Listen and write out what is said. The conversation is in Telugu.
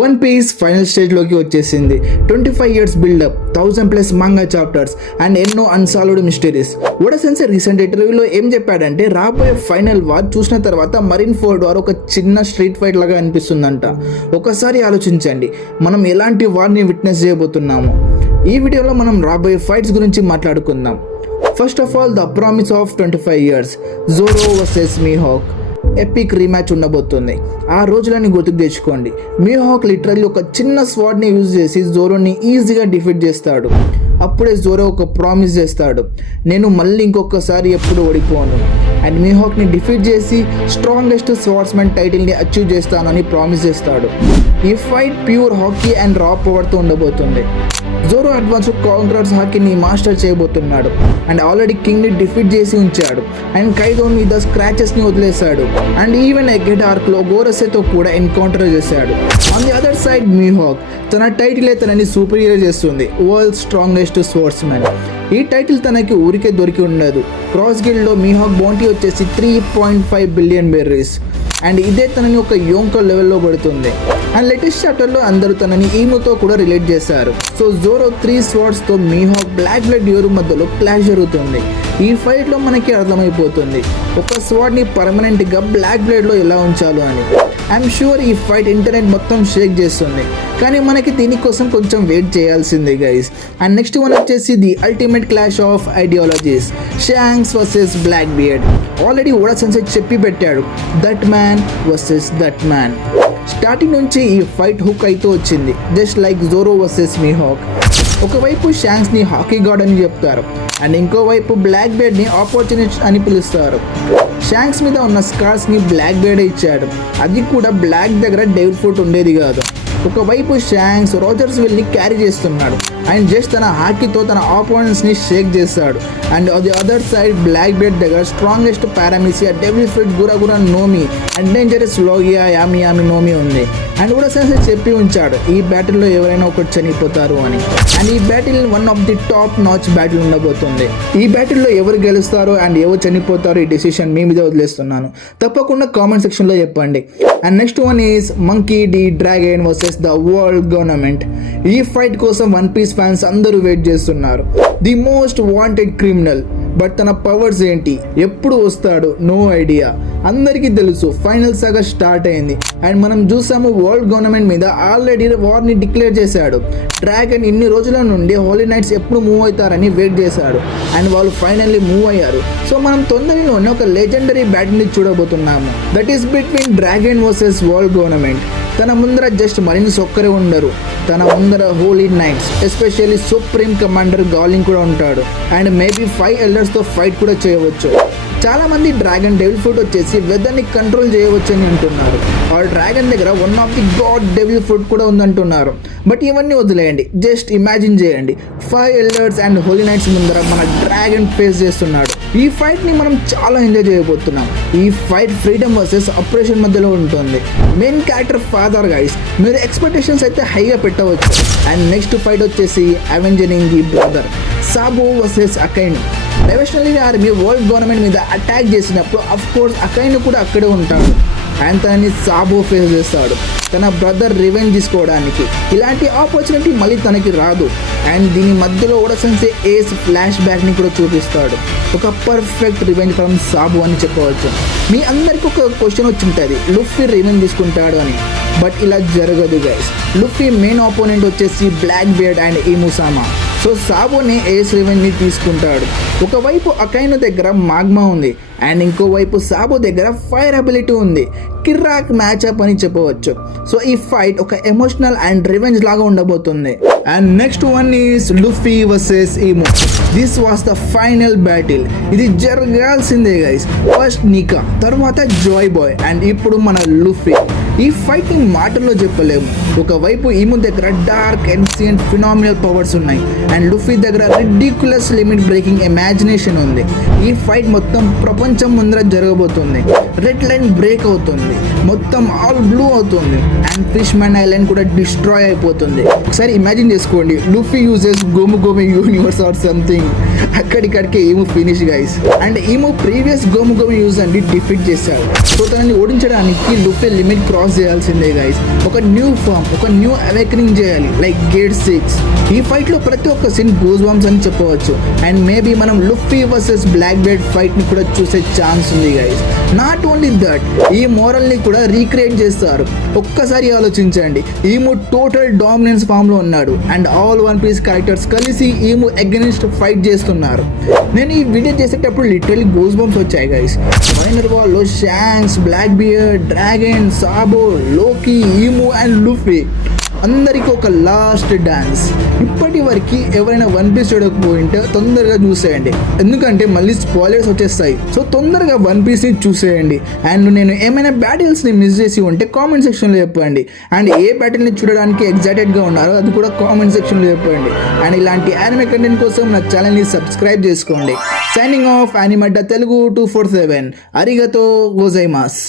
వన్ పీస్ ఫైనల్ స్టేజ్లోకి వచ్చేసింది. 25 years buildup, 1000+ manga chapters and ఎన్నో unsolved mysteries. Oda sensei recent ఇంటర్వ్యూలో ఏం చెప్పాడంటే రాబోయే ఫైనల్ వార్ చూసిన తర్వాత మరీన్ ఫోర్డ్ వార్ ఒక చిన్న స్ట్రీట్ ఫైట్ లాగా అనిపిస్తుందంట. ఒకసారి ఆలోచించండి, మనం ఎలాంటి వార్ని విట్నెస్ చేయబోతున్నాము. ఈ వీడియోలో మనం రాబోయే ఫైట్స్ గురించి మాట్లాడుకుందాం. First of all, the promise of 25 years, Zoro versus Mihawk epic rematch ఉండబోతుంది. ఆ రోజులని గుర్తుకు తెచ్చుకోండి. మీహాక్ లిటరల్లీ ఒక చిన్న స్వాడ్ని యూజ్ చేసి జోరోని ఈజీగా డిఫీట్ చేస్తాడు. అప్పుడే జోరో ఒక ప్రామిస్ చేస్తాడు, నేను మళ్ళీ ఇంకొకసారి ఎప్పుడు ఓడిపోను. అండ్ మీహాక్ని డిఫీట్ చేసి స్ట్రాంగెస్ట్ స్వార్డ్స్మెన్ టైటిల్ని అచీవ్ చేస్తానని ప్రామిస్ చేస్తాడు. ఈ ఫైట్ ప్యూర్ హాకీ అండ్ రా పవర్తో ఉండబోతుంది. జోరో అడ్వాన్స్ కాంక్రర్స్ హాకీని మాస్టర్ చేయబోతున్నాడు అండ్ ఆల్రెడీ కింగ్ని డిఫీట్ చేసి ఉంచాడు అండ్ కైదో మీద స్క్రాచెస్ని వదిలేశాడు అండ్ ఈవెన్ ఎగ్గెట్ ఆర్క్లో గోరసెతో కూడా ఎన్కౌంటర్ చేశాడు. ఆన్ ది అదర్ సైడ్ మీహాక్ తన టైటిలే తనని సూపీరియర్ చేస్తుంది, వరల్డ్ స్ట్రాంగెస్ట్ స్పోర్ట్స్మెన్. ఈ టైటిల్ తనకి ఊరికే దొరికి ఉండదు. క్రాస్ గిల్డ్లో మీహాక్ బౌంటీ వచ్చేసి 3.5 billion బెర్రీస్ అండ్ ఇదే తనని ఒక యోంకో లెవెల్లో పడుతుంది. అండ్ లేటెస్ట్ చాప్టర్లో అందరూ తనని ఈముతో కూడా రిలేట్ చేశారు. సో జోరో 3 స్వార్డ్స్తో మీహాక్ బ్లాక్ బ్లడ్ యోరు మధ్యలో క్లాష్ జరుగుతుంది. ఈ ఫైట్లో మనకి అర్థమైపోతుంది ఒక స్వాడ్ని పర్మనెంట్గా బ్లాక్ బ్లడ్లో ఎలా ఉంచాలో అని. ఐఎమ్ షూర్ ఈ ఫైట్ ఇంటర్నెట్ మొత్తం షేక్ చేస్తుంది, కానీ మనకి దీనికోసం కొంచెం వెయిట్ చేయాల్సిందే గైస్. అండ్ నెక్స్ట్ వన్ వచ్చేసి the ultimate clash of ideologies, Shanks versus black beard. Already Oda sensei చెప్పి పెట్టాడు, that man versus that man. Starting నుంచి ఈ ఫైట్ హుక్ అయితే వచ్చింది, just like Zoro versus Mihawk. ఒకవైపు షాంక్స్ని హాకీ గాడ్ అని చెప్తారు అండ్ ఇంకోవైపు బ్లాక్ బెర్డ్ని ఆపర్చునిస్ట్ అని పిలుస్తారు. షాంక్స్ మీద ఉన్న స్కార్స్ని బ్లాక్ బెర్డ్ ఇచ్చాడు, అది కూడా బ్లాక్ దగ్గర డెవిల్ ఫుట్ ఉండేది కాదు. ఒకవైపు షాంక్స్ రోజర్స్ విల్ని క్యారీ చేస్తున్నాడు అండ్ జస్ట్ తన హాకీతో తన ఆపోనెంట్స్ని షేక్ చేస్తాడు. And the other side black beard దగ్గర strongest paramecia, devil fruit, Gura Nomi and dangerous logia, Yami Nomi ఉంది. అండ్ కూడా సెన్సే చెప్పి ఉంచాడు ఈ బ్యాటిల్లో ఎవరైనా ఒకటి చనిపోతారు అని. అండ్ ఈ battle one of the top notch battle ఉండబోతుంది. ఈ బ్యాటిల్లో ఎవరు గెలుస్తారో అండ్ ఎవరు చనిపోతారో ఈ డెసిషన్ మీ మీద వదిలేస్తున్నాను, తప్పకుండా కామెంట్ సెక్షన్లో చెప్పండి. And next one is Monkey D Dragon versus the world government. ఈ ఫైట్ కోసం వన్ పీస్ ఫ్యాన్స్ అందరూ వెయిట్ చేస్తున్నారు. The most wanted criminal, but తన పవర్స్ ఏంటి, ఎప్పుడు వస్తాడు, నో ఐడియా. అందరికీ తెలుసు ఫైనల్ సాగా స్టార్ట్ అయింది అండ్ మనం చూసాము వరల్డ్ గవర్నమెంట్ మీద ఆల్రెడీ వార్ని డిక్లేర్ చేశాడు. డ్రాగన్ ఇన్ని రోజుల నుండి హోలీ నైట్స్ ఎప్పుడు మూవ్ అవుతారని వెయిట్ చేశాడు అండ్ వాళ్ళు ఫైనల్లీ మూవ్ అయ్యారు. సో మనం తొందరలోనే ఒక లెజెండరీ బ్యాటిల్ని చూడబోతున్నాము, that is between Dragon versus world government. తన ముందర జస్ట్ మరీన్స్ ఒక్కరే ఉండరు, తన ముందర holy knights, especially supreme commander Garling కూడా ఉంటాడు అండ్ మేబీ 5 ఎల్డర్స్తో ఫైట్ కూడా చేయవచ్చు. చాలామంది డ్రాగన్ డెవిల్ ఫుట్ వచ్చేసి వెదర్ని కంట్రోల్ చేయవచ్చు అని అంటున్నారు. ఆ డ్రాగన్ దగ్గర one of the God devil foot కూడా ఉందంటున్నారు. బట్ ఇవన్నీ వదిలేయండి, జస్ట్ ఇమాజిన్ చేయండి 5 ఎల్డర్స్ అండ్ హోలీ నైట్స్ ముందర మన డ్రాగన్ ఫేస్ చేస్తున్నాడు. ఈ ఫైట్ని మనం చాలా ఎంజాయ్ చేయబోతున్నాం. ఈ ఫైట్ ఫ్రీడమ్ వర్సెస్ ఆపరేషన్ మధ్యలో ఉంటుంది. మెయిన్ క్యారెక్టర్ ఫాదర్ గైస్, మీరు ఎక్స్పెక్టేషన్స్ అయితే హైగా పెట్టవచ్చు. అండ్ నెక్స్ట్ ఫైట్ వచ్చేసి avenging the brother, Sabo versus Akainu. Revolutionary army world government మీద అటాక్ చేసినప్పుడు అఫ్ కోర్స్ అకైను కూడా అక్కడే ఉంటాడు అండ్ తనని సాబో ఫేస్ చేస్తాడు తన బ్రదర్ రివెంజ్ తీసుకోవడానికి. ఇలాంటి ఆపర్చునిటీ మళ్ళీ తనకి రాదు అండ్ దీని మధ్యలో ఓడా సెన్సే ఏస్ ఫ్లాష్ బ్యాక్ని కూడా చూపిస్తాడు. ఒక పర్ఫెక్ట్ రివెంజ్ ఫ్రమ్ సాబో అని చెప్పవచ్చు. మీ అందరికీ ఒక క్వశ్చన్ వచ్చి ఉంటుంది, లుఫీ రివెంజ్ తీసుకుంటాడు అని. బట్ ఇలా జరగదు గైస్. లుఫీ మెయిన్ ఆపోనెంట్ వచ్చేసి బ్లాక్ బియర్డ్ అండ్ ఇముసామా. సో సాబోని ఏస్ రివెంజ్ని తీసుకుంటాడు. ఒకవైపు అకైను దగ్గర మాగ్మా ఉంది అండ్ ఇంకోవైపు సాబో దగ్గర ఫైర్ అబిలిటీ ఉంది. కిర్రాక్ మ్యాచ్అప్ అని చెప్పవచ్చు. సో ఈ ఫైట్ ఒక ఎమోషనల్ అండ్ రివెంజ్ లాగా ఉండబోతుంది. And next one is Luffy versus Imu. This was the final battle. ఇది జరగాల్సిందే గైస్. ఫస్ట్ నికా, తర్వాత జాయ్ బాయ్ అండ్ ఇప్పుడు మన లుఫీ. ఈ ఫైట్ని మాటల్లో చెప్పలేము. ఒకవైపు ఈమో దగ్గర డార్క్ ఎన్సియంట్ ఫినామినల్ పవర్స్ ఉన్నాయి అండ్ లుఫీ దగ్గర రిడిక్యులస్ లిమిట్ బ్రేకింగ్ ఇమాజినేషన్ ఉంది. ఈ ఫైట్ మొత్తం ప్రపంచం ముందర జరగబోతుంది. రెడ్ లైన్ బ్రేక్ అవుతుంది, మొత్తం ఆల్ బ్లూ అవుతుంది అండ్ ఫిష్ మ్యాన్ ఐలాండ్ కూడా డిస్ట్రాయ్ అయిపోతుంది. ఒకసారి ఇమాజిన్ చేసుకోండి, Luffy uses Gomu universe or something. అక్కడిక్కడికే Imu finish guys. And Imu previous Gomu use అండి డిఫీట్ చేశాడు. సో తనని ఓడించడానికి లుఫీ లిమిట్ క్రాస్ చేయాల్సిందే గైస్. ఒక న్యూ ఫామ్, ఒక న్యూ అవేకనింగ్ చేయాలి లైక్ గేట్ 6. ఈ ఫైట్ లో ప్రతి ఒక్క సీన్ గూస్ బంప్స్ అని చెప్పవచ్చు. అండ్ మేబీ మనం లుఫీ వర్సెస్ బ్లాక్ బెల్ట్ ఫైట్ ని కూడా చూసే ఛాన్స్ ఉంది గైస్. నాట్ ఓన్లీ దట్, ఈ మోరల్ ని కూడా రీక్రియేట్ చేస్తారు. ఒక్కసారి ఆలోచించండి, ఈము టోటల్ డామినెన్స్ ఫామ్ లో ఉన్నాడు and all One Piece characters కలిసి ఈము అగెనిస్ట్ ఫైట్ చేస్తున్నారు. నేను ఈ వీడియో చేసేటప్పుడు లిటరల్లీ గూస్ బంప్స్ వచ్చాయి గైస్. ఫైనల్ వాల్ లో Shanks, black beard, Dragon, Sabo, Loki, Imu and Luffy అందరికీ ఒక లాస్ట్ డాన్స్. ఇప్పటి వరకు ఎవరైనా వన్ పీస్ చూడకపోయింటే తొందరగా చూసేయండి, ఎందుకంటే మళ్ళీ స్పాయిలర్స్ వచ్చేస్తాయి. సో తొందరగా వన్ పీస్ని చూసేయండి. అండ్ నేను ఏమైనా బ్యాటిల్స్ని మిస్ చేసి ఉంటే కామెంట్ సెక్షన్లో చెప్పండి. అండ్ ఏ బ్యాటిల్ని చూడడానికి ఎగ్జైటెడ్గా ఉన్నారో అది కూడా కామెంట్ సెక్షన్లో చెప్పండి. అండ్ ఇలాంటి యానిమే కంటెంట్ కోసం నా ఛానల్ని సబ్స్క్రైబ్ చేసుకోండి. Signing off Animadda Telugu 247. అరిగతో గోజైమాస్.